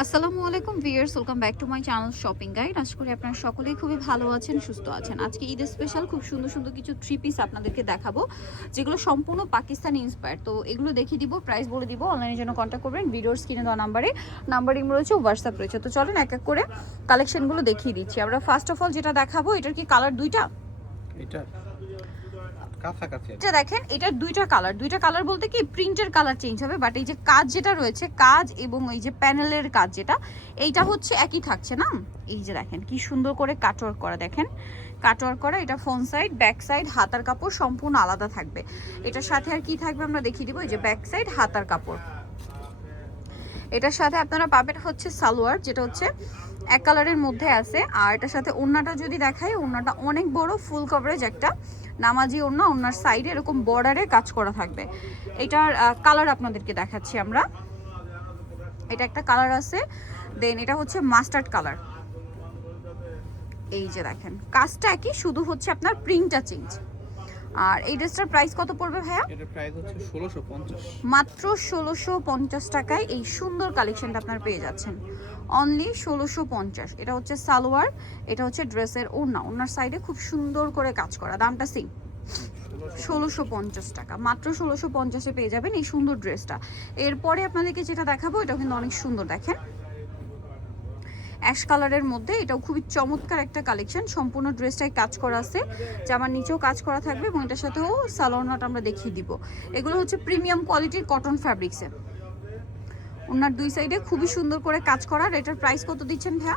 আসসালামু আলাইকুম viewers, welcome back to my channel shopping guide. আশা করি আপনারা সকলেই খুবই ভালো আছেন, সুস্থ আছেন। আজকে ঈদের স্পেশাল খুব সুন্দর সুন্দর কিছু থ্রি পিস আপনাদেরকে দেখাবো, যেগুলো সম্পূর্ণ পাকিস্তানি ইন্সপায়ার। তো এগুলো দেখিয়ে দিব, প্রাইস বলে দিব। অনলাইনের জন্য কন্ট্যাক্ট করবেন ভিডিওর স্ক্রিনে দেওয়া নাম্বার ইম রয়েছে, হোয়াটসঅ্যাপ রয়েছে। তো চলেন এক এক করে কালেকশনগুলো দেখিয়ে দিচ্ছি। আমরা ফার্স্ট অফ অল যেটা দেখাবো, এটার কি কালার দুইটা? এটা দেখেন, এটার দুইটা কালার বলতে কি প্রিন্টের কালার চেঞ্জ হবে, বাট এই যে কাজ যেটা রয়েছে, কাজ এবং এই যে প্যানেলের কাজ যেটা, এইটা হচ্ছে একই থাকছে না। এই যে দেখেন কি সুন্দর করে কাটওয়ার্ক করা, দেখেন কাটওয়ার্ক করা। এটা ফ্রন্ট সাইড, ব্যাক সাইড, হাতার কাপড় সম্পূর্ণ আলাদা থাকবে। এটার সাথে আর কি থাকবে আমরা দেখিয়ে দিব। এই যে ব্যাক সাইড, হাতার কাপড়। এটার সাথে আপনারা পাবেন হচ্ছে সালোয়ার, যেটা হচ্ছে এক কালারের মধ্যে আছে। আর এটার সাথে ওড়নাটা যদি দেখাই, ওড়নাটা অনেক বড়, ফুল কভারেজ একটা নামাজি ওড়না। ওড়নার সাইডে এরকম বর্ডারে কাজ করা থাকবে। এটার কালার আপনাদেরকে দেখাচ্ছি আমরা। এটা একটা কালার আছে, দেন এটা হচ্ছে মাস্টার্ড কালার। এই যে দেখেন কাজটা একই, শুধু হচ্ছে আপনার প্রিন্টটা চেঞ্জ। আর এই ড্রেসটার প্রাইস কত পড়বে ভাইয়া? এটার প্রাইস হচ্ছে 1650, মাত্র 1650 টাকায় এই সুন্দর কালেকশনটা আপনারা পেয়ে যাচ্ছেন। অনলি 1650। এটা হচ্ছে সালোয়ার, এটা হচ্ছে ড্রেসের ওড়না। ওড়নার সাইডে খুব সুন্দর করে কাজ করা। দামটা সেম, 1650 টাকা। মাত্র 1650-এ পেয়ে যাবেন এই সুন্দর ড্রেসটা। এরপরে আপনাদেরকে যেটা দেখাবো, এটা কিন্তু অনেক সুন্দর, দেখেন অ্যাশ কালারের মধ্যে। এটাও খুবই চমৎকার একটা কালেকশন। সম্পূর্ণ ড্রেসটাই কাজ করা আছে, জামার নিচেও কাজ করা থাকবে এবং এটার সাথেও সালোয়ারটা আমরা দেখিয়ে দিব। এগুলো হচ্ছে প্রিমিয়াম কোয়ালিটির কটন ফ্যাব্রিক্সে। ওনার দুই সাইডে খুবই সুন্দর করে কাজ করা। এটার প্রাইস কত দিচ্ছেন ভাইয়া?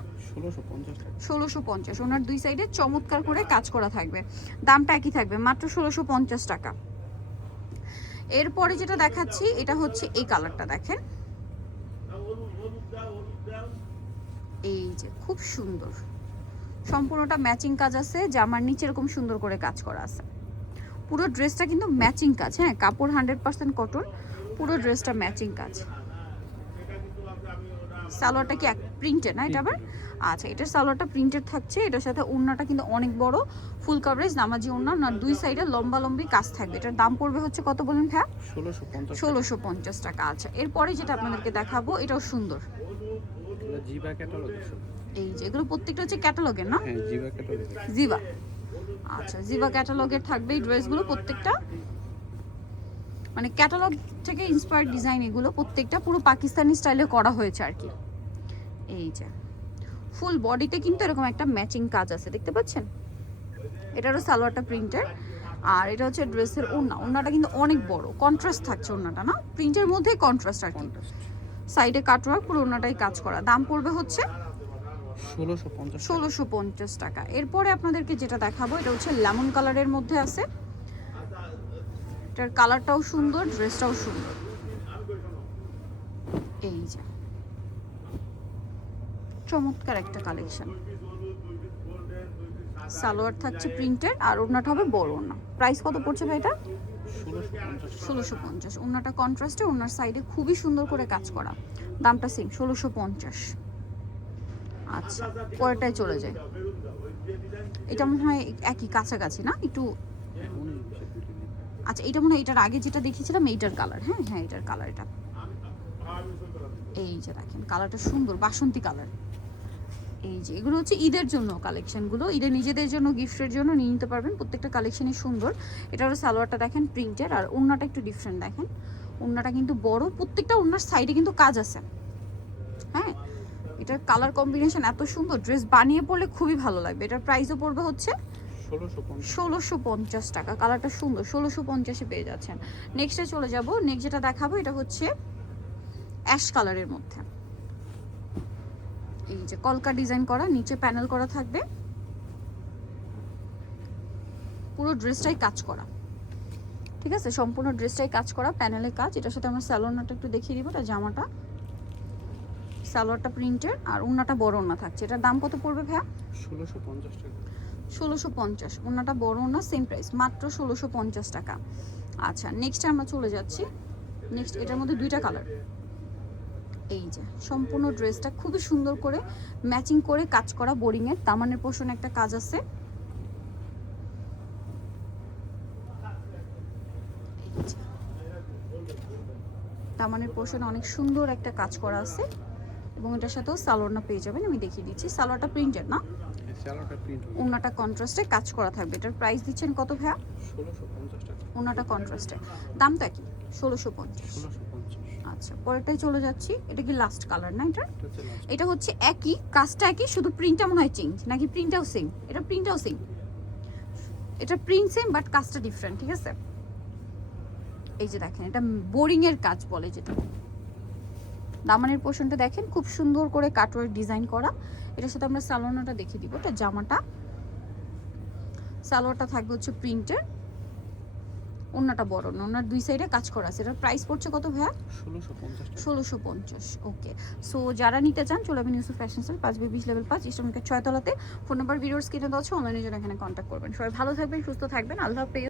1650। ওনার দুই সাইডে চমৎকার করে কাজ করা থাকবে, দামটা একই থাকবে, মাত্র 1650 টাকা। এরপরে যেটা দেখাচ্ছি, এটা হচ্ছে এই কালারটা, দেখেন এই যে খুব সুন্দর, সম্পূর্ণটা ম্যাচিং কাজ আছে। জামার নিচে এরকম সুন্দর করে কাজ করা আছে। পুরো ড্রেসটা কিন্তু ম্যাচিং কাজ, হ্যাঁ কাপড় 100% কটন, পুরো ড্রেসটা ম্যাচিং কাজ। সালোয়ারটা কি প্রিন্টেড না এটা আবার? আচ্ছা, এটার সালোয়ারটা প্রিন্টেড থাকছে। এটার সাথে ওড়নাটা কিন্তু অনেক বড়, ফুল কভারেজ নামাজি ওড়না। না দুই সাইডে লম্বা লম্বি কাজ থাকবে। এটার দাম পড়বে হচ্ছে কত বলেন ভাইয়া? 1650 টাকা। আচ্ছা, এরপরে যেটা আপনাদেরকে দেখাবো, এটাও সুন্দর। জিবা ক্যাটালগ। এই যে এগুলো প্রত্যেকটা হচ্ছে ক্যাটালগের না? হ্যাঁ, জিবা ক্যাটালগ। জিবা, আচ্ছা জিবা ক্যাটালগের থাকবে এই ড্রেসগুলো প্রত্যেকটা, মানে ক্যাটালগ থেকে ইন্সপায়ার্ড ডিজাইন। এগুলো প্রত্যেকটা পুরো পাকিস্তানি স্টাইলে করা হয়েছে আর কি। এই যে ফুল বডিতে কিন্তু এরকম একটা ম্যাচিং কাজ আছে, দেখতে পাচ্ছেন। এটারও সালোয়ারটা প্রিন্টের, আর এটা হচ্ছে ড্রেসের ওড়না। ওড়নাটা কিন্তু অনেক বড়, কন্ট্রাস্ট থাকছে ওড়নাটা, না প্রিন্টের মধ্যে কন্ট্রাস্ট আর কি। সাইডে কাটওয়ার্ক, পুরো ওড়নাটাই কাজ করা। দাম পড়বে হচ্ছে 1650 টাকা। এরপরে আপনাদেরকে যেটা দেখাবো, এটা হচ্ছে লেমন কালারের মধ্যে আছে। এটার কালারটাও সুন্দর, ড্রেসটাও সুন্দর। এই যে চমৎকার একটা কালেকশন। সালোয়ার থাকছে প্রিন্টেড, আর ওড়নাটা হবে বড় ওড়না। প্রাইস কত পড়ছে ভাই এটা? 1650। ওড়নাটা কন্ট্রাস্টে, ওড়নার সাইডে খুবই সুন্দর করে কাজ করা। দামটা সেম, 1650। আচ্ছা, পরেরটায় চলে যায়। এটা মনে হয় একই কাছাকাছি না একটু? আচ্ছা, এটা মনে হয় এটার আগে যেটা দেখিয়েছিলাম এইটার কালার। হ্যাঁ হ্যাঁ, এটার কালার এটা। এই যে দেখেন কালারটা সুন্দর, বাসন্তী কালার। এই যে এগুলো হচ্ছে ঈদের জন্য কালেকশনগুলো, ঈদের নিজেদের জন্য গিফটের জন্য নিয়ে নিতে পারবেন। প্রত্যেকটা কালেকশনই সুন্দর। এটারও সালোয়ারটা দেখেন প্রিন্টের, আর ওড়নাটা একটু ডিফারেন্ট। দেখেন ওড়নাটা কিন্তু বড়, প্রত্যেকটা ওড়নার সাইডে কিন্তু কাজ আছে। হ্যাঁ, এটার কালার কম্বিনেশন এত সুন্দর, ড্রেস বানিয়ে পড়লে খুবই ভালো লাগবে। এটার প্রাইসও পড়বে হচ্ছে 1650 টাকা। কালারটা সুন্দর, 1650-এ পেয়ে যাচ্ছেন। নেক্সটে চলে যাব। নেক্সট যেটা দেখাবো, এটা হচ্ছে অ্যাশ কালারের মধ্যে। এই যে কলকা ডিজাইন করা, নিচে প্যানেল করা থাকবে, পুরো ড্রেসটাই কাজ করা। ঠিক আছে, সম্পূর্ণ ড্রেসটাই কাজ করা, প্যানেলে কাজ। এটার সাথে আমরা সালোয়ারটা একটু দেখিয়ে দিব। এটা জামাটা, সালোয়ারটা প্রিন্টের, আর ওড়নাটা বড় ওড়না থাকছে। এটার দাম কত পড়বে ভাইয়া? 1650 টাকা। 1650। ওড়নাটা বড় ওড়না, সেম প্রাইস, মাত্র 1650 টাকা। আচ্ছা, নেক্সটে আমরা চলে যাচ্ছি। নেক্সট এটার মধ্যে দুইটা কালার। এই যে সম্পূর্ণ ড্রেসটা খুবই সুন্দর করে ম্যাচিং করে কাজ করা। বোরিংয়ের দামানের পোর্শনে একটা কাজ আছে। দামানের পোর্শনে অনেক সুন্দর একটা কাজ করা আছে। এবং এটার সাথেও সালোয়ারটা পেয়ে যাবেন, আমি দেখিয়ে দিচ্ছি। সালোয়ারটা প্রিন্টেড না, এই স্যালোটা প্রিন্ট হবে ওনাটা কন্ট্রাস্টে কাজ করা থাকবে। এটার প্রাইস দিচ্ছেন কত ভাইয়া? 1650 টাকা। ওনাটা কন্ট্রাস্টে, দামটা কি? 1650। 1650 আচ্ছা, পরেরটাই চলে যাচ্ছি। এটা কি লাস্ট কালার না এটা? এটা হচ্ছে লাস্ট। এটা হচ্ছে একই কাজটা একই, শুধু প্রিন্টটা মনে হয় চেঞ্জ, নাকি প্রিন্টটাও সেম? এটা প্রিন্টটাও সেম, এটা প্রিন্ট সেম বাট কাজটা ডিফারেন্ট, ঠিক আছে? এই যে দেখেন, এটা বোরিং এর কাজ বলে যেটা। দামানের পোর্শনটা দেখেন খুব সুন্দর করে কাটওয়ার্ক ডিজাইন করা। এটার সাথে আমরা সালোয়ারটা দেখিয়ে দিব। এটা জামাটা, সালোয়ারটা থাকবে হচ্ছে প্রিন্টের, ওন্নাটা বড় না, ওনার দুই সাইডে কাজ করা আছে। এটার প্রাইস পড়ছে কত ভাইয়া? 1650 টাকা। 1650। ওকে, সো যারা নিতে চান চলে যাবেন Yusuf fashion sale 5B20 level 5 eastern market 6 তলাতে। ফোন নাম্বার ভিডিওর স্ক্রিনে দেওয়া আছে, অনলাইনে জন্য এখানে কন্ট্যাক্ট করবেন। সবাই ভালো থাকবেন, সুস্থ থাকবেন, আল্লাহ হাফেজ।